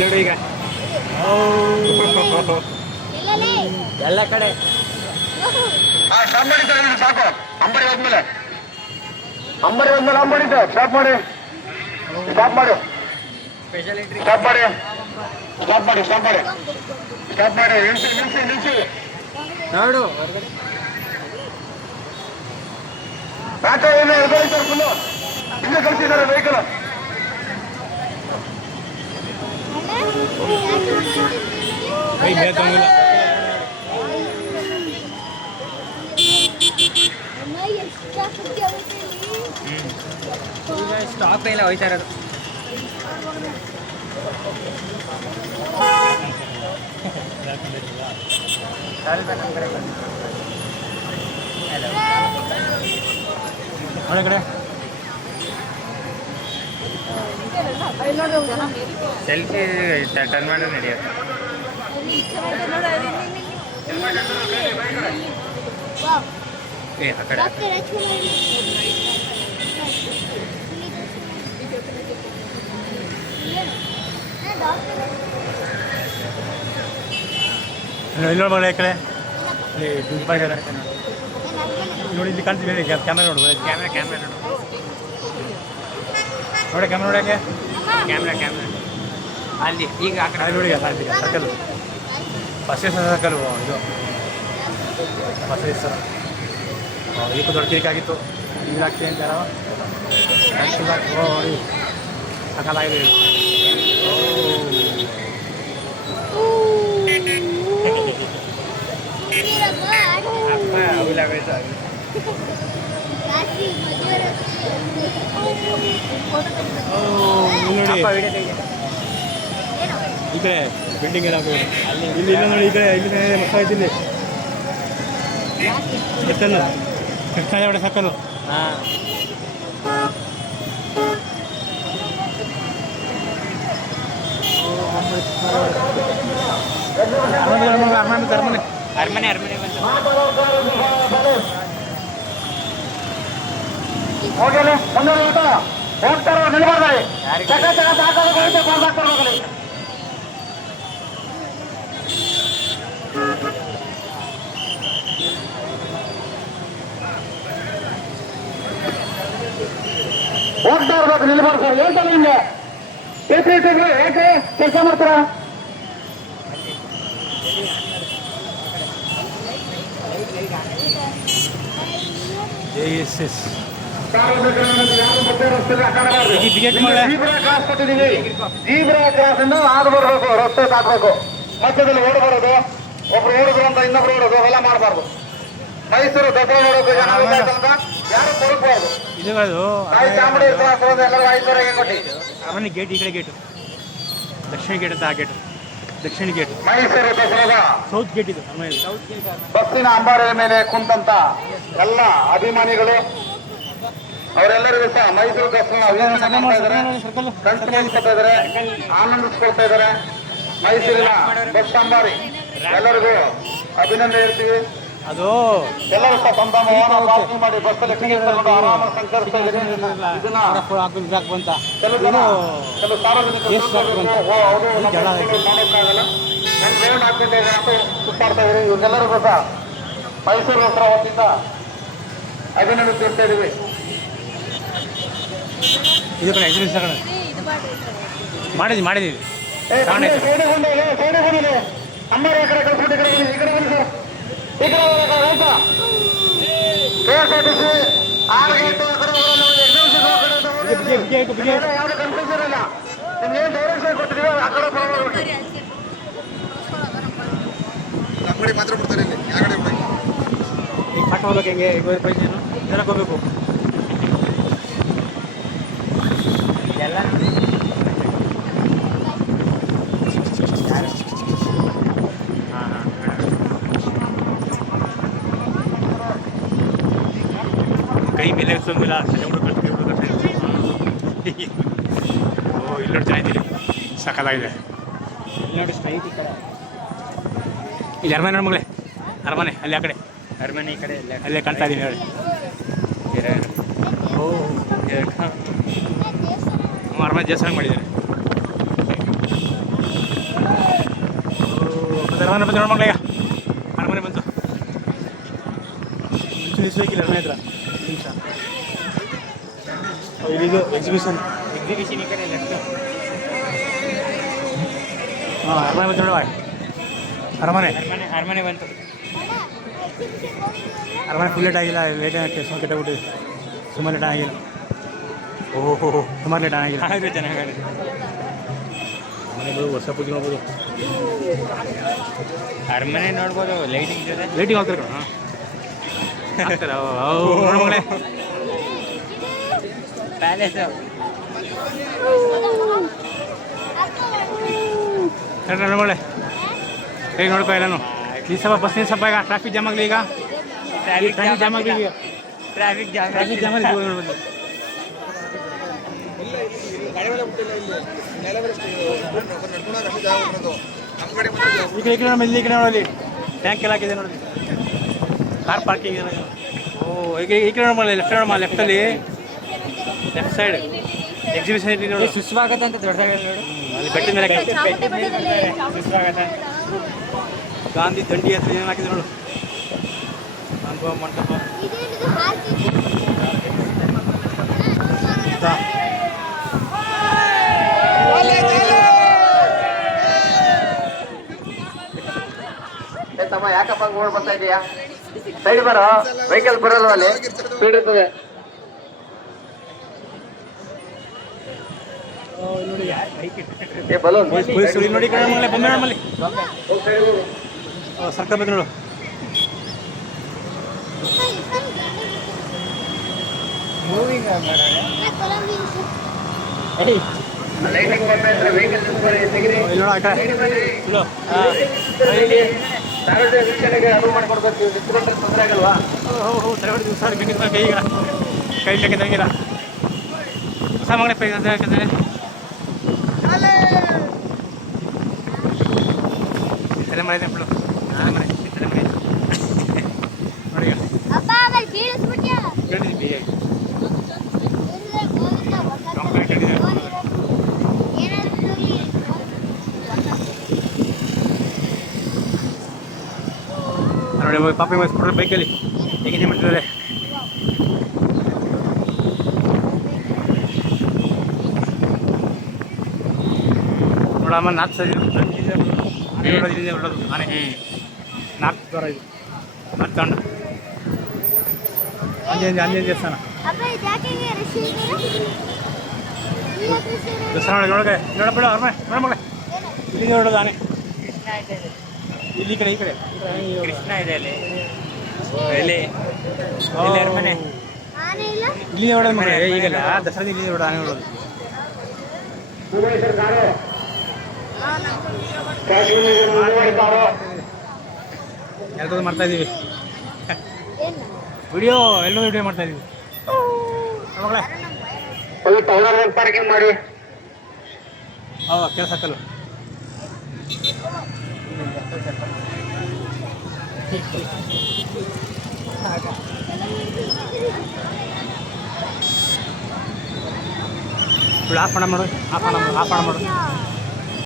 ನೋಡಿ ಈಗ ಎಲ್ಲ ಕಡೆ ಸಾಕು. ಅಂಬಡಿ ಹೋದ್ಮೇಲೆ ಅಂಬಡಿ ಸ್ಟಾಪ್ ಮಾಡಿ ಸ್ಟಾಪ್ ಮಾಡಿ ಸ್ಪೆಷಲ್ ಎಂಟ್ರಿ ಸ್ಟಾಪ್ ಮಾಡಿ ಸ್ಟಾಪ್ ಮಾಡಿ ಸ್ಟಾಪ್ ಮಾಡಿ ಸ್ಟಾಪ್ ಮಾಡಿ ನಿಲ್ಸಿ ನಿಲ್ಸಿ ನಿಲ್ಸಿ. ನೋಡು ಯಾಕೆ ಏನು ಎರ್ಕೊಳ್ಳಿ ಸರ್ ಫುಲ್ಲು ಹಿಂದೆ ಕಳಿಸಿದ್ದಾರೆ ವೆಹಿಕಲ್. ಈಗ ಸ್ಟಾಪ್ ಎಲ್ಲ ಹೋಯ್ತಾ ಇರೋದು. ಒಳಗಡೆ ಸೆಲ್ಫಿ ಟರ್ನ್ ಮಾಡಿ ನಡೆಯುತ್ತೆ. ಏ ಆ ಕಡೆ ಇಲ್ಲಿ ಮಗಳ ಈ ಕಡೆ ನೋಡಿ ಇಲ್ಲಿ ಕಾಣ್ತೀವಿ. ಕ್ಯಾಮ್ರಾ ನೋಡು, ಕ್ಯಾಮ್ರಾ ನೋಡು ನೋಡಿ ಕ್ಯಾಮ್ರಾ ನೋಡೋಕ್ಕೆ ಕ್ಯಾಮ್ರಾ ಅಲ್ಲಿ ಈಗ ಆ ಕಡೆ ನೋಡಿ ಸರ್ಕಲ್ ಬಸವೇಶ್ವರ ಸರ್ಕಲ್. ಇದು ಬಸವೇಶ್ವರ ಇದಕ್ಕೂ ದೊಡ್ಡ ಕೇಕ್ ಆಗಿತ್ತು. ನೀರು ಹಾಕ್ತೀನಿ ಅಂತ ಯಾರೋ ನೋಡಿ ಸಕಾಲಾಗಿದೆ. ನೋಡಿ ಈ ಕಡೆ ಬಿಲ್ಡಿಂಗ್ ಎಲ್ಲ ಅಲ್ಲಿ ಇಲ್ಲಿ ಇಲ್ಲ ನೋಡಿ. ಈ ಕಡೆ ಇಲ್ಲಿ ಮಕ್ಕಳ ಇದ್ದೀನಿ ಎತ್ತಲ್ಲ ಕೃಷ್ಣ ಸಾಕಲು. ಹಾಂ ಅರಮನೆ ಬಂತು. ಹೋಗಲಿ ಮುಂದೆ ಹೋಗ್ತಾರ ನಿಲ್ಬಾರ್ದು. ಹೋಗ್ಲಿ ಹೋಗ್ತಾ ಇರ್ಬೇಕು, ನಿಲ್ಬಾರ್ದು ಸರ್. ಹೇಳ್ತಾನೆ ಹಿಂಗೆ ಯಾಕೆ ಕೆಲಸ ಮಾಡ್ತಾರ? ಜೀಬ್ರಾ ಕ್ರಾಸ್ ಇಂದ ಆಗ ಬರ್ಬೇಕು, ರಸ್ತೆ ಹಾಕ್ಬೇಕು. ಮಧ್ಯದಲ್ಲಿ ಓಡಬಾರದು, ಒಬ್ರು ಓಡಿದ್ರು ಅಂತ ಇನ್ನೊಬ್ರು ಓಡೋದು ಅವೆಲ್ಲ ಮಾಡಬಾರ್ದು. ಮೈಸೂರು ದಸರಾ ನೋಡೋಕೆ ಜನ ಅಂತ ಯಾರು ಕೊಡಬಾರ್ದು. ತಾಯಿ ಚಾಮುಂಡಿ ಎಲ್ಲರೂ 5,000 ಕೊಟ್ಟಿ. ಆಮೇಲೆ ಗೇಟ್ ಈ ಕಡೆ ಗೇಟು ದಕ್ಷಿಣ ಗೇಟ್ ಅಂತ ಆ ಗೇಟು ದಕ್ಷಿಣ ಗೇಟ್. ಮೈಸೂರು ದಸರಾದ ಸೌತ್ ಗೇಟ್ ಇದು. ಬಸ್ಸಿನ ಅಂಬಾರಿಯ ಮೇಲೆ ಕುಂತಂತ ಎಲ್ಲ ಅಭಿಮಾನಿಗಳು ಅವರೆಲ್ಲರಿಗೂ ಸಹ ಮೈಸೂರು ದಸರಾ ಕಣ್ತಾ ಇದ್ದಾರೆ, ಆನಂದಿಸ್ಕೊಳ್ತಾ ಇದ್ದಾರೆ. ಮೈಸೂರಿನ ಬಸ್ ಅಂಬಾರಿ ಎಲ್ಲರಿಗೂ ಅಭಿನಂದನೆ ಹೇಳ್ತೀವಿ. ಅದು ಎಲ್ಲರೂ ಸಹ ತಮ್ಮ ತಮ್ಮ ವಾಹನ ಪಾರ್ಕಿಂಗ್ ಮಾಡಿ ಬಸ್ಸಲ್ಲಿ ಟಿಕೆಟ್ ತಗೊಂಡು ಆರಾಮ ಸಂಚರಿಸ್ತಾ ಇದ್ದಾರೆ. ಇದನ್ನ ಕೆಲವು ಸಾರ್ವಜನಿಕರು ಮಾಡೋಕ್ಕಾಗಲ್ಲ, ನಾನು ರೇವಣ ಹಾಕ್ತಿದ್ದೇನೆ ಅಂತ ಸುತ್ತಾಡ್ತಾ ಇದ್ದೀವಿ. ಇವ್ರಿಗೆಲ್ಲರಿಗೂ ಸಹ ಮೈಸೂರು ದಸರಾ ವತಿಯಿಂದ ಅಭಿನಂದನೆ ತಿಳಿಸ್ತಾ ಇದ್ದೀವಿ. ಇದು ಕಡೆ ಎಕ್ಸಿಬಿಷನ್ ಮಾಡಿದ್ದೀವಿ. ಅಂಬಾರಿ ಆ ಕಡೆ ಕಳಿಸ್ಬಿಟ್ಟು ಈ ಕಡೆ ಬನ್ನಿ ಸರ್. ಈ ಕಡೆ ರೈತ KSRTC 6 ಗಂಟೆ ಯಾವ್ದು ಕನ್ಫ್ಯೂಷನ್ ಇಲ್ಲ. ನಿಮ್ಗೇನು ಡೈರೆಕ್ಷನ್ ಕೊಟ್ಟಿದ್ದೀವಿ ಆ ಕಡೆ ಬರೋದು. ಅಂಬಡಿ ಮಾತ್ರ ಬಿಡ್ತಾರೆ ಇಲ್ಲಿ, ಯಾವ ಕಡೆ ಬಿಡೋದು? ಈಗ ಕಟ್ ಹೋಗ್ಬೇಕು, ಹೆಂಗೆ ಪೈಸೇನು ಜನಕ್ಕೆ ಹೋಗ್ಬೇಕು. ಎಲ್ಲ ಕೈ ಮೇಲೆ ಇರ್ಸೋಂಗಿಲ್ಲ. ಓ ಇಲ್ಲಿ ನೋಡಿ ಚೆನ್ನಾಗಿದ್ದೀರಿ, ಸಕ್ಕತ್ತಾಗಿದೆ. ನೋಡಿ ಸ್ಟ್ರೈಟ್ ಈ ಕಡೆ ಇಲ್ಲಿ ಅರಮನೆ ಮಗಳೇ, ಅರಮನೆ ಅಲ್ಲಿ ಆ ಕಡೆ ಅರಮನೆ ಈ ಕಡೆ ಅಲ್ಲೇ ಕಾಣ್ತಾ ಇದ್ದೀನಿ ಹೇಳಿ. ಓ ಅರಮನೆ ದೇವಸ್ಥಾನ ಮಾಡಿದ್ದಾರೆ. ಅರಮನೆ ಬಂದು ನೋಡ್ಮಂಗ್ಲ ಈಗ ಅರಮನೆ ಬಂತು ನಿಲ್ಲಿಸಬೇಕಿಲ್ಲ ಅರಮನೆ ಹತ್ರ ನಿಮಿಷ. ಇದು ಎಕ್ಸಿಬಿಷನ್ ಈ ಕಡೆ ಲೆಫ್ಟ್. ಹಾಂ ಅರಮನೆ ಬಂತು ನೋಡುವ ಅರಮನೆ ಅರಮನೆ ಬಂತು. ಅರಮನೆ ಫುಲ್ ಲೇಟ್ ಆಗಿಲ್ಲ, ಲೇಟ್ ಆಗಿ ಕೆಟ್ಟಬಿಟ್ಟಿದೆ. ಸುಮಾರು ಲೇಟ್ ಆಗಿಲ್ಲ. ಓಹೋ ಸುಮಾರು ಲೇಟ್ ಆಗಿಲ್ಲ. ಆದರೂ ಚೆನ್ನಾಗಿದೆ. ಮನೆಗಳು ವರ್ಷ ಪೂಜೆ ನೋಡ್ಬೋದು. ಅರಮನೆ ನೋಡ್ಬೋದು. ಲೈಟಿಂಗ್ ಜೊತೆ ಲೈಟಿಂಗ್ ಹಾಕ್ತಾರೆ. ಹಾಂ ನೋಡ್ಮಗಳೇ ಪ್ಯಾಲೇಸ್. ನೋಡ್ಮಗಳೇ ಹೇಗೆ ನೋಡ್ಕೊ ಎಲ್ಲಾನು. ಈ ಸಲ ಬಸ್ ಸ್ವಲ್ಪ ಈಗ ಟ್ರಾಫಿಕ್ ಜಾಮ್ ಆಗಲಿ. ಈಗ ಟ್ರಾಫಿಕ್ ಜಾಮ್ ಆಗಲಿ. ಈಗ ಟ್ರಾಫಿಕ್ ಜಾಮ್. ಟ್ರಾಫಿಕ್ ಜಾಮ್ ಆಗಲಿ. ನೋಡ್ಬೋದು. ಈ ಕಡೆ ಈ ಕಡೆ ನೋಡಿ, ಈ ಕಡೆ ನೋಡಲಿ ಟ್ಯಾಂಕ್ ಎಲ್ಲ ಹಾಕಿದೆ ನೋಡಿ. ಕಾರ್ ಪಾರ್ಕಿಂಗ್ ಇದೆ. ಓ ಈ ಕಡೆ ನೋಡಮ್ಮ, ಲೆಫ್ಟ್ ನೋಡಮ್ಮ, ಲೆಫ್ಟಲ್ಲಿ ಲೆಫ್ಟ್ ಸೈಡ್ ಎಕ್ಸಿಬಿಷನ್ ಐತಿ ನೋಡಿ. ಸುಸ್ವಾಗತ ಅಂತ ದೊಡ್ಡದಾಗ ನೋಡು. ಅಲ್ಲಿ ಬೆಟ್ಟದ ಮೇಲೆ ಸುಸ್ವಾಗತ. ಗಾಂಧಿ ದಂಡಿ ಹತ್ರ ಏನು ಹಾಕಿದೆ ನೋಡು. ಅನುಭವ ಮಂಟಪ ತಮ್ಮ ಯಾಕಪ್ಪ ಓಡ್ ಬರ್ತಾ ಇದೀಯಾ? ಸೈಡ್ ಬರೋ, ವೆಹಿಕಲ್ ಬರಲ್ವ ಅಲ್ಲಿ, ಸ್ಪೀಡ್ ಇರ್ತದೆ. ಏ ಬಲೂನ್ ಪೊಲೀಸರು ನೋಡಿ ಕಡೆ ನಮ್ಮಲ್ಲಿ ಬಂದ ನಮ್ಮಲ್ಲಿ ಸರ್ಕಾರ ಬಂದು ನೋಡು. ಮೂವಿಂಗ್ ಲೈಟಿಂಗ್ ಬರ್ತಾ ಇದ್ರೆ ವೆಹಿಕಲ್ ತೆಗಿರಿ. ಇಲ್ಲಿ ನೋಡು ಆ ಕಡೆ ಇಲ್ಲೋ. ಸಾರಿಗೆ ವೀಕ್ಷಣೆಗೆ ಅನುವು ಮಾಡ್ಕೊಡ್ಬೇಕು. ನಿಂತ್ಕೊಂಡ್ರೆ ತೊಂದರೆ ಆಗಲ್ವಾ? ತಲೆಬಡಿ ದಿವಸ ಬೆಂಕಿದ ಕೈಗ ಕೈ ಬೇಕೆ ತಂಗಿಲ್ಲ ಹೊಸ ಮಗನೇ ಪೈ ಯಾಕಂದರೆ ತಲೆಮರೆ ಇದೆ ಬಿಡು. ತಲೆಮರೆ ನೋಡಿ ಈಗ ಹೇಳಿದ್ವಿ ಬೇಗ ಕಂಪ್ಲೇಂಟ್ ಹೇಳಿದೆ. ನೋಡಿ ಪಾಪಿ ಮಾಡಿಸ್ಬಿಟ್ರೆ ಬೈಕಲ್ಲಿ ಹೇಗಿದೆ ಮಾಡ್ತಿದ್ದಾರೆ. ನೋಡಮ್ಮ ನಾಲ್ಕು ಸರಿ ಹೊರಡೋದು ಆನೆ. ನಾಲ್ಕು ದ್ವಾರ ಇದು ನಾಲ್ಕು ತಂಡ ಆಂಜನೇಯ ದೇವಸ್ಥಾನ. ದೇವಸ್ಥಾನ ನೋಡೋಕೆ ನೋಡಬೇಡ ಅವ್ರ ನೋಡಮಗಳೇ ಇಲ್ಲಿ ನೋಡೋದು ಆನೆ. ಇಲ್ಲಿ ಈ ಕಡೆ ಈ ಕಡೆ ಕೃಷ್ಣ ಇದೆ ಅಲ್ಲಿ. ಇಲ್ಲಿ ಅರಮನೆ ಇಲ್ಲಿ ನೋಡೋದು ಮಗ ಈಗಲ್ಲ ದಸರಾ ಇಲ್ಲಿ ನೋಡೋದು ಆನೆ ನೋಡೋದು. ಎಲ್ಲರೂ ಮಾಡ್ತಾ ಇದ್ದೀವಿ ವಿಡಿಯೋ, ಎಲ್ಲರೂ ವಿಡಿಯೋ ಮಾಡ್ತಾ ಇದ್ದೀವಿ. ಮಗಳೇ ಪಾರ್ಕಿಂಗ್ ಮಾಡಿ. ಕೆಲಸ ಹಾಕಲು ಆಫ್ ಮಾಡ ಮಾಡು, ಆಫ್ ಮಾಡ ಮಾಡು.